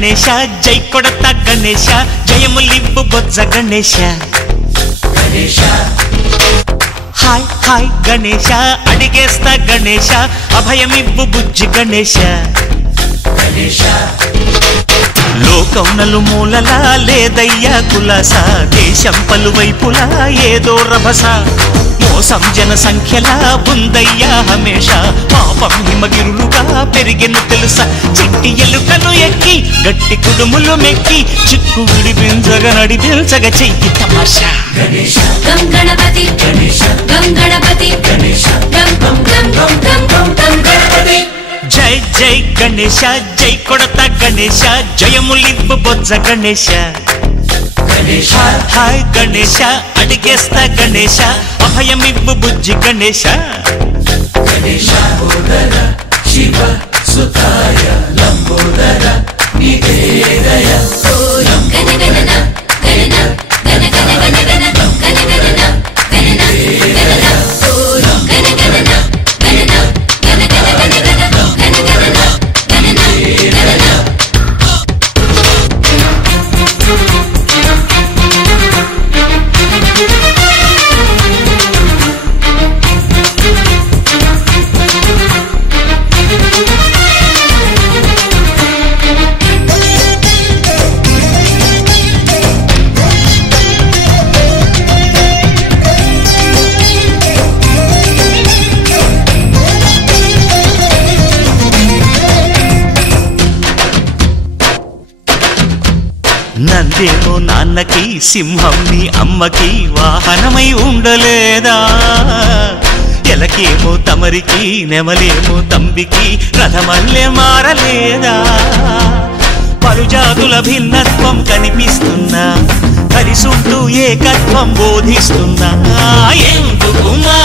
గణేశ జై కొడత గణేశ జయములివ్వు బొజ్జ Ganesha hi hi Ganesha అడిగేస్తా Ganesha అభయమివ్వు బుజ్జి గణేశ లోకం నలుమూలలా లేదయ్యా కులాస దేశం పలువైపులా ఏదో రభస మోసం జన సంఖ్యలా ఉందయ్యా హమేష పాపం హిమగిరులుగా పెరిగెను తెలుసా చిట్టి ఎలుకను ఎక్కి గట్టి కుడుములు మెక్కి చిక్కు విడిపించగా నడిపించగా చెయ్యి తమాషా గం గణపతి గం గణపతి గం గం గం గం గం గం గం గణపతి జై జై గణేశ జై కొడత గణేశ జయములివ్వు బొజ్జ గణేశ హాయ్ గణేశ అడిగేస్తా గణేశ అభయమివ్వు బుజ్జి గణేశ శివ సుతాయ లంబోదర నివేదయ గణ గణన గణన గణ గణ గణ గణ గణ గణన గణన గణన గణ గణన గణన గణ గణ గణ గణ గణ గణన గణన గణన నందేమో నాన్నకి సింహం నీ అమ్మకి వాహనమై ఉండలేదా ఎలకేమో తమరికి నెమలేమో తంబికి రథమల్లే మారలేదా పలుజాతుల భిన్నత్వం కనిపిస్తున్నా కలిసుంటూ ఏకత్వం బోధిస్తున్నా ఎందుకు మా